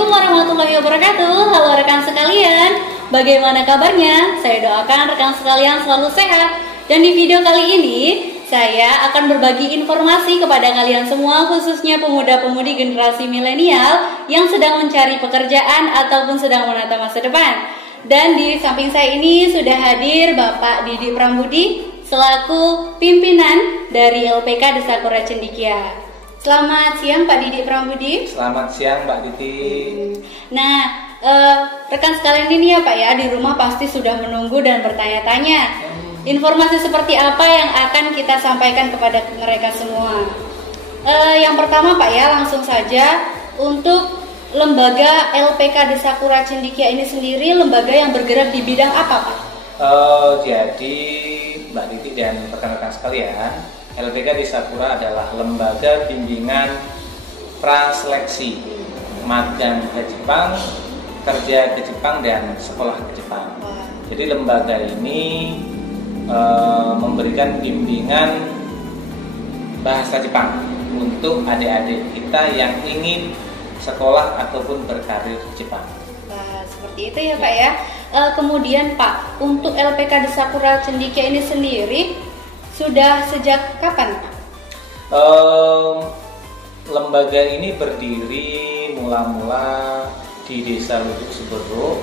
Assalamualaikum warahmatullahi wabarakatuh. Halo rekan sekalian, bagaimana kabarnya? Saya doakan rekan sekalian selalu sehat. Dan di video kali ini, saya akan berbagi informasi kepada kalian semua, khususnya pemuda-pemudi generasi milenial yang sedang mencari pekerjaan ataupun sedang menata masa depan. Dan di samping saya ini sudah hadir Bapak Didi Prambudi selaku pimpinan dari LPK Desa Kura Cendikia. Selamat siang Pak Didi Prambudi. Selamat siang Mbak Titi. Nah, rekan sekalian ini ya Pak ya, di rumah pasti sudah menunggu dan bertanya-tanya informasi seperti apa yang akan kita sampaikan kepada mereka semua. Yang pertama Pak ya, langsung saja untuk lembaga LPK Desa Kura Cendikia ini sendiri lembaga yang bergerak di bidang apa Pak? Jadi Mbak Titi dan rekan-rekan sekalian, LPK Desa Kura adalah lembaga bimbingan praseleksi magang ke Jepang, kerja ke Jepang, dan sekolah ke Jepang. Jadi lembaga ini memberikan bimbingan bahasa Jepang untuk adik-adik kita yang ingin sekolah ataupun berkarir di Jepang. Wah, seperti itu ya Pak ya. Kemudian Pak, untuk LPK Desa Kura Cendikia ini sendiri sudah sejak kapan Pak? Lembaga ini berdiri mula-mula di Desa Lubuk Seberuk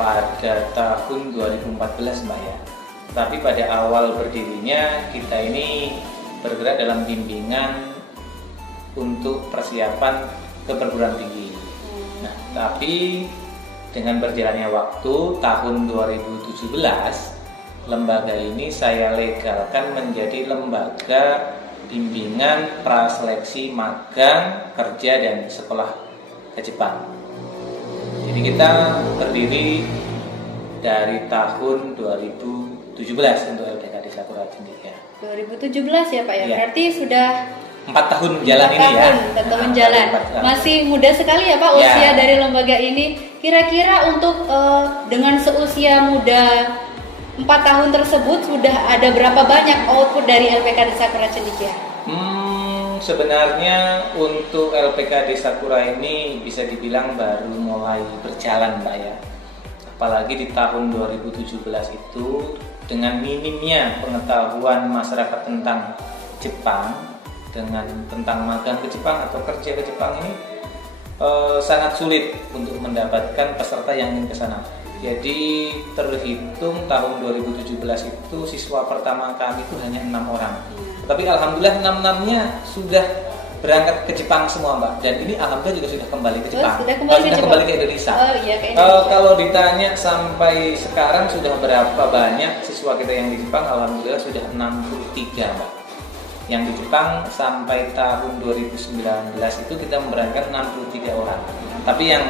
pada tahun 2014 Mbak ya. Tapi pada awal berdirinya kita ini bergerak dalam bimbingan untuk persiapan ke perguruan tinggi. Nah, tapi dengan berjalannya waktu tahun 2017 lembaga ini saya legalkan menjadi lembaga bimbingan praseleksi magang, kerja, dan sekolah ke Jepang. Jadi kita terdiri dari tahun 2017 untuk LPK Desa Kura Cendikia. 2017 ya Pak ya, Ya. Berarti sudah 4 tahun jalan ini ya. 4 tahun jalan. Masih muda sekali ya Pak usia dari lembaga ini. Kira-kira untuk dengan seusia muda 4 tahun tersebut sudah ada berapa banyak output dari LPK Desa Kura Cendikia? Sebenarnya untuk LPK Desa Kura ini bisa dibilang baru mulai berjalan Mbak ya. Apalagi di tahun 2017 itu dengan minimnya pengetahuan masyarakat tentang Jepang, tentang magang ke Jepang atau kerja ke Jepang ini sangat sulit untuk mendapatkan peserta yang ingin ke sana. Jadi terhitung tahun 2017 itu siswa pertama kami itu hanya 6 orang. Tapi alhamdulillah 6-6-nya sudah berangkat ke Jepang semua Mbak. Dan ini alhamdulillah juga sudah kembali ke Jepang. Sudah kembali ke Indonesia. Oh, iya, ke Indonesia. Kalau ditanya sampai sekarang sudah berapa banyak siswa kita yang di Jepang, alhamdulillah sudah 63 Mbak. Yang di Jepang sampai tahun 2019 itu kita memberangkatkan 63 orang. Tapi yang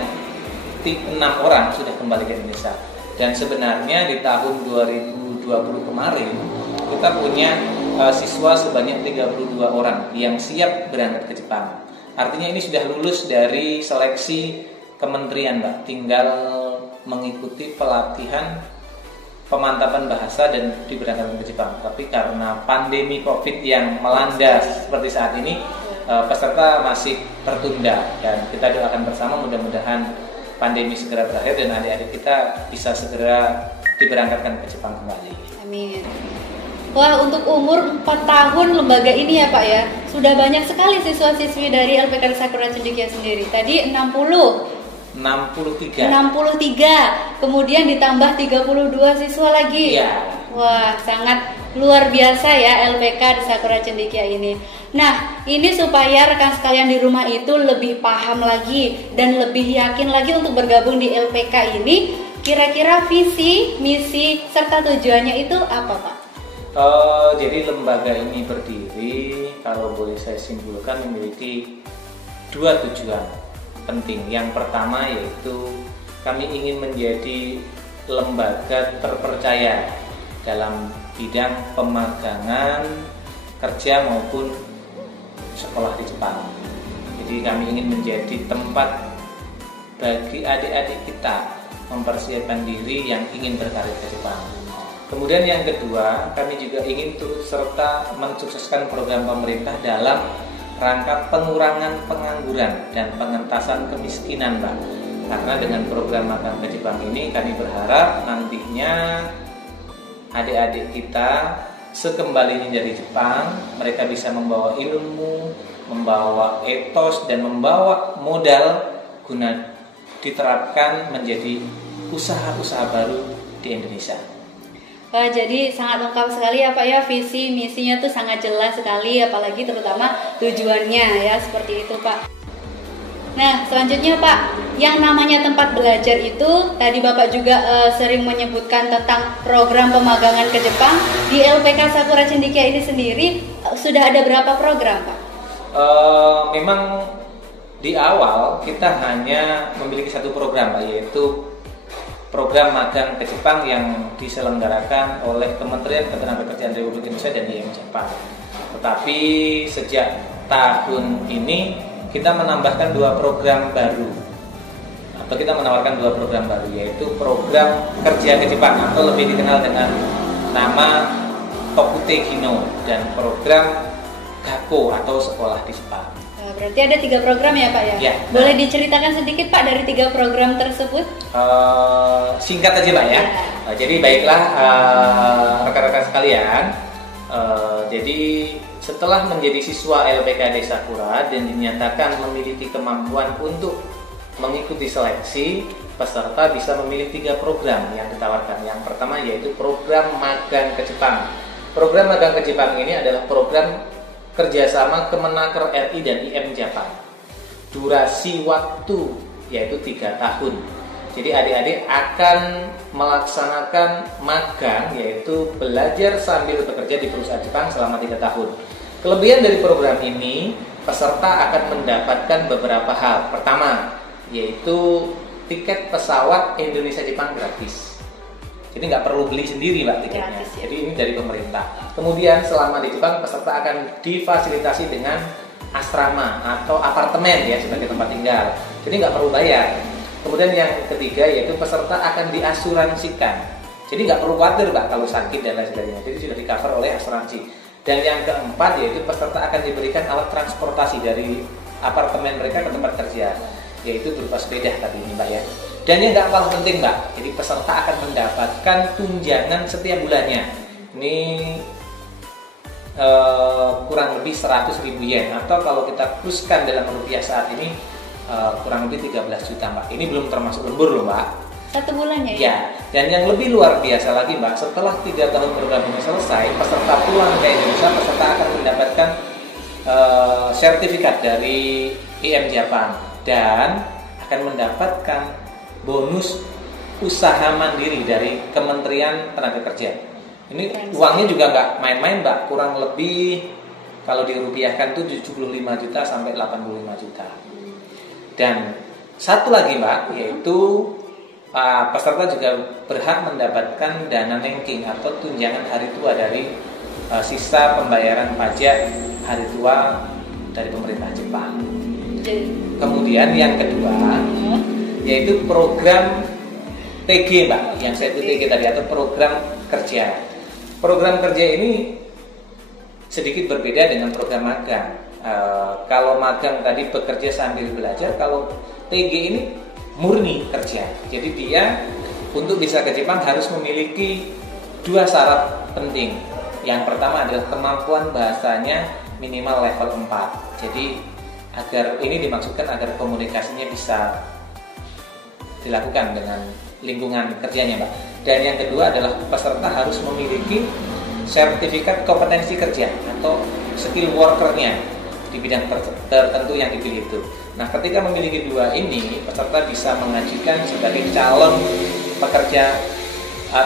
6 orang sudah kembali ke Indonesia. Dan sebenarnya di tahun 2020 kemarin kita punya siswa sebanyak 32 orang yang siap berangkat ke Jepang. Artinya ini sudah lulus dari seleksi kementerian Mbak, tinggal mengikuti pelatihan pemantapan bahasa dan diberangkatkan ke Jepang. Tapi karena pandemi COVID yang melanda seperti saat ini, peserta masih tertunda, dan kita doakan bersama mudah-mudahan pandemi segera berakhir dan adik-adik kita bisa segera diberangkatkan ke Jepang kembali. Amin. Wah, untuk umur 4 tahun lembaga ini ya Pak ya, sudah banyak sekali siswa-siswi dari LPK Desa Kura Cendikia sendiri. Tadi 63, kemudian ditambah 32 siswa lagi. Iya. Wah, sangat luar biasa ya LPK Desa Kura Cendikia ini. Nah, ini supaya rekan sekalian di rumah itu lebih paham lagi dan lebih yakin lagi untuk bergabung di LPK ini. Kira-kira visi, misi, serta tujuannya itu apa Pak? Jadi lembaga ini berdiri, kalau boleh saya simpulkan, memiliki 2 tujuan penting. Yang pertama yaitu kami ingin menjadi lembaga terpercaya dalam bidang pemagangan, kerja maupun sekolah di Jepang. Jadi kami ingin menjadi tempat bagi adik-adik kita mempersiapkan diri yang ingin berkarir ke Jepang. Kemudian yang kedua, kami juga ingin turut serta mensukseskan program pemerintah dalam rangka pengurangan pengangguran dan pengentasan kemiskinan, Mbak. Karena dengan program magang ke Jepang ini kami berharap nantinya adik-adik kita sekembalinya dari Jepang, mereka bisa membawa ilmu, membawa etos, dan membawa modal guna diterapkan menjadi usaha-usaha baru di Indonesia. Jadi sangat lengkap sekali ya Pak ya, visi misinya tuh sangat jelas sekali, apalagi terutama tujuannya ya, seperti itu Pak. Nah selanjutnya Pak, yang namanya tempat belajar itu tadi Bapak juga sering menyebutkan tentang program pemagangan ke Jepang. Di LPK Sakura Cendekia ini sendiri sudah ada berapa program Pak? Memang di awal kita hanya memiliki satu program Pak, yaitu program magang ke Jepang yang diselenggarakan oleh Kementerian Ketenagakerjaan Republik Indonesia dan IM Jepang. Tetapi sejak tahun ini kita menambahkan dua program baru, atau kita menawarkan dua program baru, yaitu program kerja ke Jepang atau lebih dikenal dengan nama Tokute Kino, dan program Gakko atau sekolah di Jepang. Berarti ada 3 program ya Pak ya? Ya. Boleh diceritakan sedikit Pak dari 3 program tersebut? Singkat aja Pak ya. Jadi baiklah rekan-rekan sekalian. Jadi setelah menjadi siswa LPKD Sakura dan dinyatakan memiliki kemampuan untuk mengikuti seleksi, peserta bisa memilih 3 program yang ditawarkan. Yang pertama yaitu program magang ke Jepang. Program magang ke Jepang ini adalah program kerjasama Kemenaker RI dan IM Jepang. Durasi waktu yaitu 3 tahun. Jadi adik-adik akan melaksanakan magang, yaitu belajar sambil bekerja di perusahaan Jepang selama 3 tahun. Kelebihan dari program ini, peserta akan mendapatkan beberapa hal. Pertama, yaitu tiket pesawat Indonesia-Jepang gratis. Jadi nggak perlu beli sendiri Mbak tiketnya. Gratis, ya. Jadi ini dari pemerintah. Kemudian selama di Jepang peserta akan difasilitasi dengan asrama atau apartemen ya sebagai tempat tinggal. Jadi nggak perlu bayar. Kemudian yang ketiga yaitu peserta akan diasuransikan. Jadi nggak perlu khawatir Mbak kalau sakit dan lain sebagainya. Jadi sudah di-cover oleh asuransi. Dan yang keempat yaitu peserta akan diberikan alat transportasi dari apartemen mereka ke tempat kerja, yaitu berupa sepeda tadi ini Mbak ya. Dan yang nggak paling penting Mbak, jadi peserta akan mendapatkan tunjangan setiap bulannya. Ini kurang lebih 100.000 yen, atau kalau kita kurskan dalam rupiah saat ini kurang lebih 13 juta Mbak. Ini belum termasuk lembur loh Mbak. 1 bulannya ya? Ya, dan yang lebih luar biasa lagi Mbak, setelah 3 tahun program ini selesai, peserta pulang ke Indonesia, peserta akan mendapatkan sertifikat dari IM Jepang dan akan mendapatkan bonus usaha mandiri dari Kementerian Tenaga Kerja. Ini uangnya juga nggak main-main Mbak, kurang lebih kalau dirupiahkan tuh 75 juta sampai 85 juta. Dan satu lagi Mbak, yaitu peserta juga berhak mendapatkan dana nengking atau tunjangan hari tua dari sisa pembayaran pajak hari tua dari pemerintah Jepang. Kemudian yang kedua yaitu program TG Mbak, yang saya TG tadi, atau program kerja. Program kerja ini sedikit berbeda dengan program magang. Kalau magang tadi bekerja sambil belajar, kalau TG ini murni kerja. Jadi dia untuk bisa ke Jepang harus memiliki 2 syarat penting. Yang pertama adalah kemampuan bahasanya minimal level 4. Jadi agar ini dimaksudkan agar komunikasinya bisa dilakukan dengan lingkungan kerjanya Mbak. Dan yang kedua adalah peserta harus memiliki sertifikat kompetensi kerja atau skill worker-nya di bidang tertentu yang dipilih itu. Nah, ketika memiliki 2 ini, peserta bisa mengajukan sebagai calon pekerja,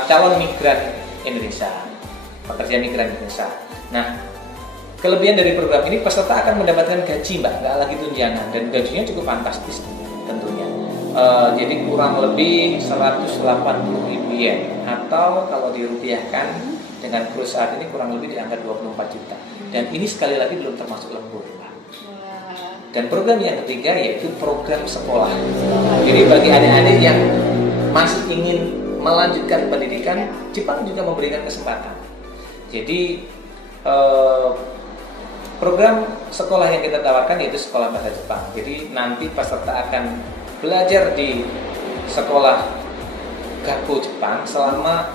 calon migran Indonesia, pekerja migran Indonesia. Nah, kelebihan dari program ini, peserta akan mendapatkan gaji Mbak, nggak lagi tunjangan, dan gajinya cukup fantastis tentunya. Jadi kurang lebih 180.000 yen, atau kalau dirupiahkan dengan kurs saat ini kurang lebih di angka 24 juta. Dan ini sekali lagi belum termasuk lembur Mbak. Dan program yang ketiga yaitu program sekolah. Jadi bagi adik-adik yang masih ingin melanjutkan pendidikan, Jepang juga memberikan kesempatan. Jadi Program sekolah yang kita tawarkan yaitu sekolah bahasa Jepang. Jadi nanti peserta akan belajar di sekolah Gakko Jepang selama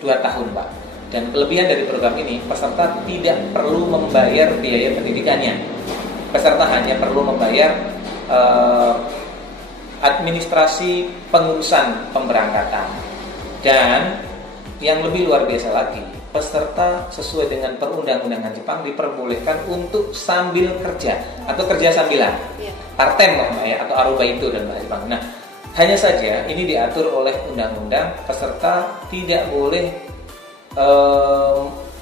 2 tahun, Pak. Dan kelebihan dari program ini, peserta tidak perlu membayar biaya pendidikannya. Peserta hanya perlu membayar administrasi pengurusan pemberangkatan. Dan yang lebih luar biasa lagi, peserta sesuai dengan perundang-undangan Jepang diperbolehkan untuk sambil kerja atau kerja sambilan, part-time lah Mbak ya, atau arubaito dan bahasa Jepang. Nah, hanya saja ini diatur oleh undang-undang, peserta tidak boleh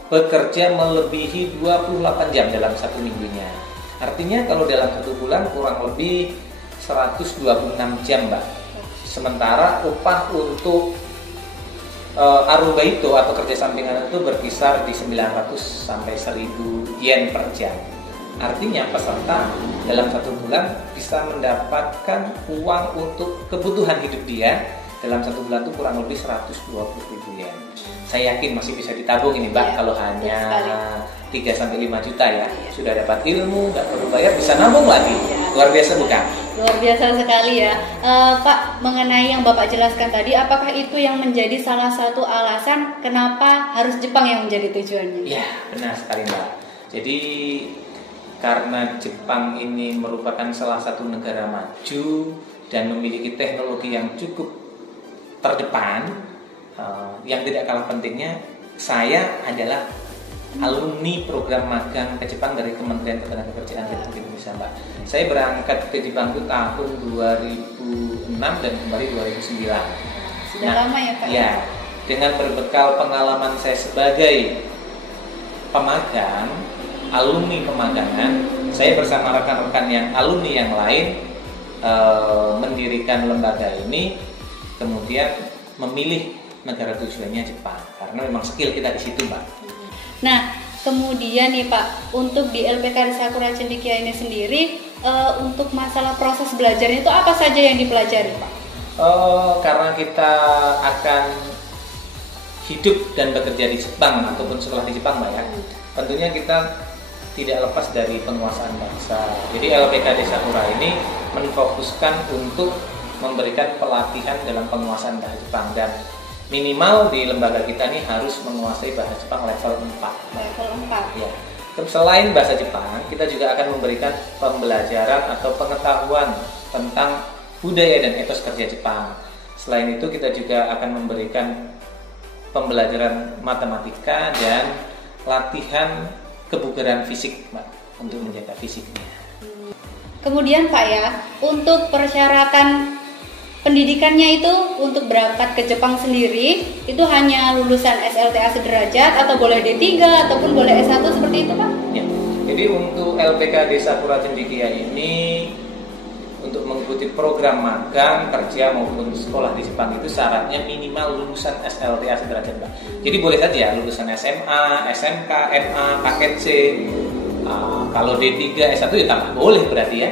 bekerja melebihi 28 jam dalam 1 minggunya. Artinya kalau dalam 1 bulan kurang lebih 126 jam, Mbak. Sementara upah untuk arubaito atau kerja sampingan itu berkisar di 900 sampai 1000 yen per jam. Artinya peserta dalam 1 bulan bisa mendapatkan uang untuk kebutuhan hidup dia dalam 1 bulan itu kurang lebih 120.000 yen. Saya yakin masih bisa ditabung ini Mbak, kalau hanya 3-5 juta ya. Sudah dapat ilmu, nggak perlu bayar, bisa nabung lagi. Luar biasa bukan? Luar biasa sekali ya. Pak, mengenai yang Bapak jelaskan tadi, apakah itu yang menjadi salah satu alasan kenapa harus Jepang yang menjadi tujuannya? Iya, benar sekali Mbak. Jadi karena Jepang ini merupakan salah satu negara maju dan memiliki teknologi yang cukup terdepan, yang tidak kalah pentingnya, saya adalah alumni program magang ke Jepang dari Kementerian Ketenagakerjaan Republik Indonesia, Mbak. Saya berangkat ke Jepang itu tahun 2006 dan kembali 2009. Sudah lama ya Pak? Ya, dengan berbekal pengalaman saya sebagai pemagang, alumni pemagangan, saya bersama rekan-rekan yang alumni yang lain mendirikan lembaga ini, kemudian memilih negara tujuannya Jepang karena memang skill kita di situ, Mbak. Nah, kemudian nih Pak, untuk di LPK di Sakura Cendekia ini sendiri, untuk masalah proses belajarnya itu apa saja yang dipelajari, Pak? Karena kita akan hidup dan bekerja di Jepang ataupun sekolah di Jepang, Mbak ya. Tentunya kita tidak lepas dari penguasaan bahasa. Jadi LPK di Sakura ini menfokuskan untuk memberikan pelatihan dalam penguasaan bahasa Jepang, dan minimal di lembaga kita ini harus menguasai bahasa Jepang level 4. Level 4. Ya. Selain bahasa Jepang, kita juga akan memberikan pembelajaran atau pengetahuan tentang budaya dan etos kerja Jepang. Selain itu, kita juga akan memberikan pembelajaran matematika dan latihan kebugaran fisik, Mbak, untuk menjaga fisiknya. Kemudian Pak ya, untuk persyaratan pendidikannya itu untuk berangkat ke Jepang sendiri itu hanya lulusan SLTA sederajat atau boleh D3 ataupun boleh S1 seperti itu Pak? Ya. Jadi untuk LPK di Sakura Cendekia ini untuk mengikuti program magang, kerja maupun sekolah di Jepang itu syaratnya minimal lulusan SLTA sederajat, Mbak. Jadi boleh saja lulusan SMA, SMK, MA, paket C. Kalau D3, S1 ya tambah boleh berarti ya.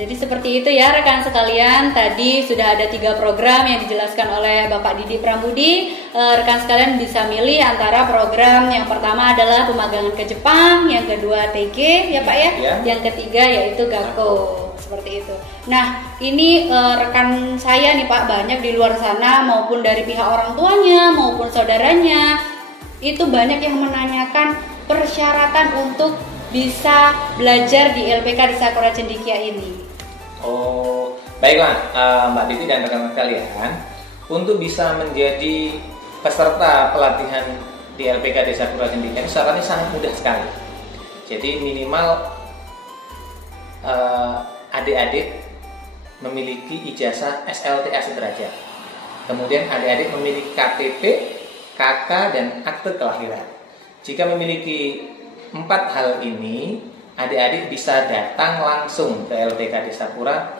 Jadi seperti itu ya rekan sekalian, tadi sudah ada 3 program yang dijelaskan oleh Bapak Didi Prambudi. Rekan sekalian bisa milih antara program yang pertama adalah pemagangan ke Jepang, yang kedua TG ya Pak ya, yang ketiga yaitu Gakko, seperti itu. Nah ini rekan saya nih Pak, banyak di luar sana maupun dari pihak orang tuanya maupun saudaranya, itu banyak yang menanyakan persyaratan untuk bisa belajar di LPK di Sakura Cendekia ini. Oh, baiklah Mbak Diti dan rekan-rekan kalian, untuk bisa menjadi peserta pelatihan di LPK di Sakura Cendekia syaratnya sangat mudah sekali. Jadi minimal adik-adik memiliki ijazah SLTA sederajat. Kemudian adik-adik memiliki KTP, KK, dan akte kelahiran. Jika memiliki 4 hal ini, adik-adik bisa datang langsung ke LPK di Sakura,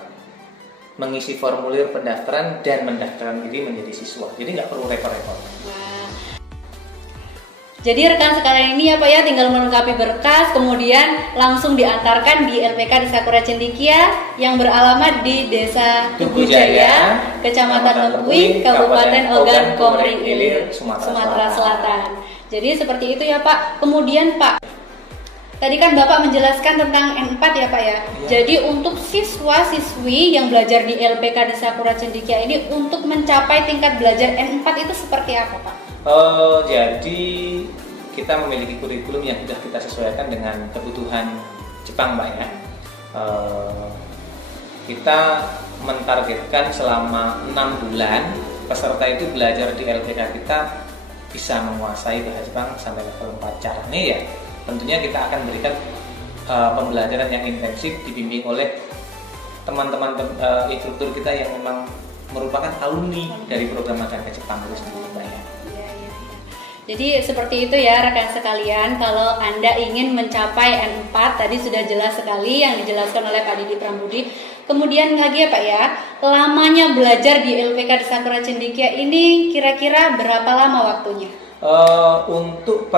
mengisi formulir pendaftaran dan mendaftarkan diri menjadi siswa. Jadi nggak perlu repot-repot. Jadi rekan sekalian ini ya Pak ya, tinggal melengkapi berkas, kemudian langsung diantarkan di LPK di Sakura Cendekia yang beralamat di Desa Tugu Jaya, Kecamatan Lempui, Kabupaten Ogan Komering Ilir, Sumatera Selatan. Jadi seperti itu ya Pak. Kemudian Pak, tadi kan Bapak menjelaskan tentang N4 ya Pak ya. Jadi untuk siswa-siswi yang belajar di LPK di Sakura Cendekia ini untuk mencapai tingkat belajar N4 itu seperti apa Pak? Jadi kita memiliki kurikulum yang sudah kita sesuaikan dengan kebutuhan Jepang Mbak ya. Kita mentargetkan selama 6 bulan peserta itu belajar di LPK kita bisa menguasai bahasa Jepang sampai level 4. Caranya ya tentunya kita akan berikan pembelajaran yang intensif dibimbing oleh teman-teman instruktur kita yang memang merupakan alumni dari program magang ke Jepang itu sendiri Mbak ya. Jadi seperti itu ya rekan sekalian, kalau Anda ingin mencapai N4, tadi sudah jelas sekali yang dijelaskan oleh Pak Didi Prambudi. Kemudian lagi ya Pak ya, lamanya belajar di LPK di Sakura Cendekia ini kira-kira berapa lama waktunya? Untuk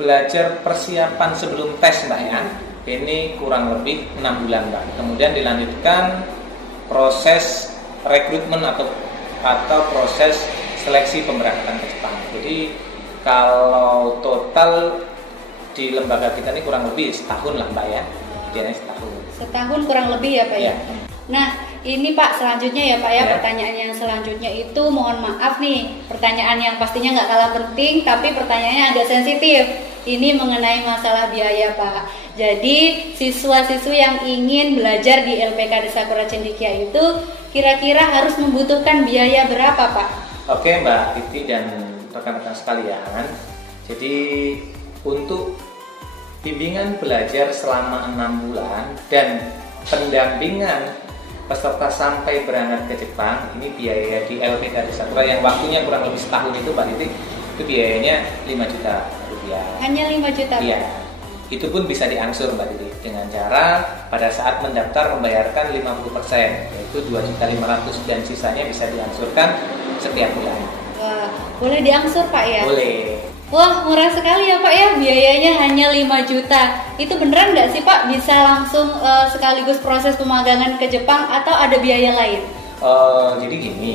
belajar persiapan sebelum tes Mbak ya, ini kurang lebih 6 bulan Mbak. Kemudian dilanjutkan proses rekrutmen atau proses seleksi pemberangkatan ke Jepang. Jadi kalau total di lembaga kita ini kurang lebih setahun lah Mbak ya, idealnya setahun. Setahun kurang lebih ya Pak ya. Nah ini Pak selanjutnya ya Pak ya, pertanyaan yang selanjutnya itu mohon maaf nih, pertanyaan yang pastinya nggak kalah penting tapi pertanyaannya agak sensitif. Ini mengenai masalah biaya Pak. Jadi siswa-siswi yang ingin belajar di LPK di Sakura Cendekia itu kira-kira harus membutuhkan biaya berapa Pak? Oke Mbak Titi dan rekan-rekan sekalian, jadi untuk bimbingan belajar selama 6 bulan dan pendampingan peserta sampai berangkat ke Jepang, ini biaya di LPK di Sakura yang waktunya kurang lebih setahun itu Mbak Titi, itu biayanya 5 juta rupiah. Hanya 5 juta? Iya, itu pun bisa diangsur Mbak Titi dengan cara pada saat mendaftar membayarkan 50%, yaitu 2.500.000 dan sisanya bisa diangsurkan setiap bulan. Wah, boleh diangsur Pak ya? Boleh. Wah, murah sekali ya Pak ya, biayanya hanya 5 juta. Itu beneran nggak sih Pak bisa langsung sekaligus proses pemagangan ke Jepang atau ada biaya lain? Jadi gini,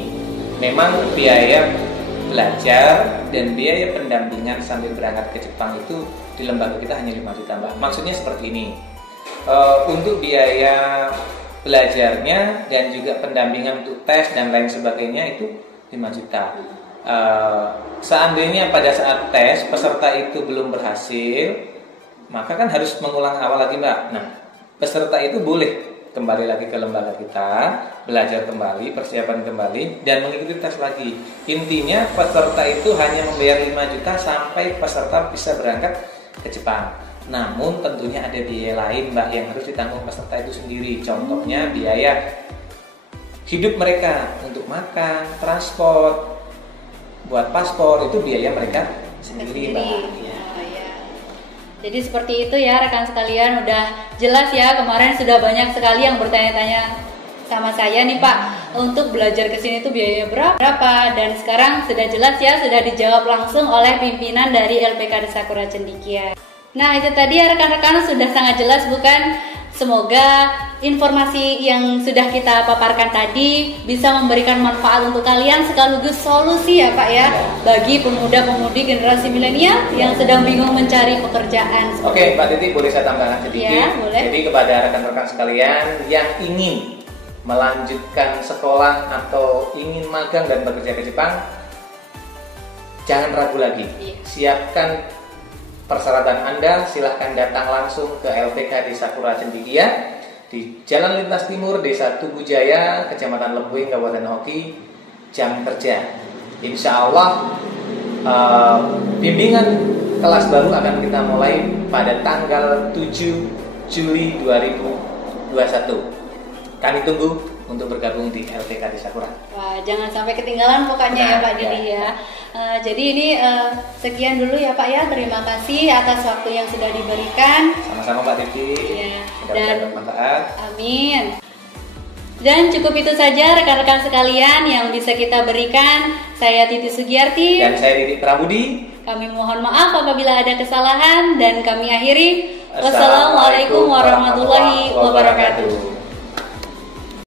memang biaya belajar dan biaya pendampingan sambil berangkat ke Jepang itu di lembaga kita hanya 5 juta Mbak. Maksudnya seperti ini, untuk biaya belajarnya dan juga pendampingan untuk tes dan lain sebagainya itu 5 juta. Seandainya pada saat tes peserta itu belum berhasil, maka kan harus mengulang awal lagi Mbak. Nah, peserta itu boleh kembali lagi ke lembaga kita, belajar kembali, persiapan kembali, dan mengikuti tes lagi. Intinya peserta itu hanya membayar 5 juta sampai peserta bisa berangkat ke Jepang. Namun tentunya ada biaya lain Mbak yang harus ditanggung peserta itu sendiri. Contohnya biaya hidup mereka untuk makan, transport, buat paspor, itu biaya mereka sendiri Mbak. Jadi seperti itu ya rekan sekalian, udah jelas ya, kemarin sudah banyak sekali yang bertanya-tanya sama saya nih Pak, untuk belajar ke sini tuh biaya berapa, dan sekarang sudah jelas ya, sudah dijawab langsung oleh pimpinan dari LPK di Sakura Cendekia. Nah itu tadi ya rekan-rekan, sudah sangat jelas bukan? Semoga informasi yang sudah kita paparkan tadi bisa memberikan manfaat untuk kalian sekaligus solusi ya Pak ya, bagi pemuda-pemudi generasi milenial yang sedang bingung mencari pekerjaan. Oke Mbak Titi, boleh saya tambahkan sedikit? Ya, boleh. Jadi kepada rekan-rekan sekalian yang ingin melanjutkan sekolah atau ingin magang dan bekerja ke Jepang, jangan ragu lagi. Siapkan persyaratan Anda, silahkan datang langsung ke LPK di Sakura Cendekia di Jalan Lintas Timur, Desa Tugu Jaya, Kecamatan Lembuing, Kabupaten Hoki. Jam kerja, insya Allah bimbingan kelas baru akan kita mulai pada tanggal 7 Juli 2021. Kami tunggu untuk bergabung di LPK di Sakura. Wah, jangan sampai ketinggalan pokoknya ya Pak Didi ya. Jadi ini sekian dulu ya Pak ya. Terima kasih atas waktu yang sudah diberikan. Sama-sama Pak Titi. Iya. Dan bermanfaat. Amin. Dan cukup itu saja rekan-rekan sekalian yang bisa kita berikan. Saya Titi Sugiyarti. Dan saya Didi Prambudi. Kami mohon maaf apabila ada kesalahan dan kami akhiri. Wassalamualaikum warahmatullahi wabarakatuh.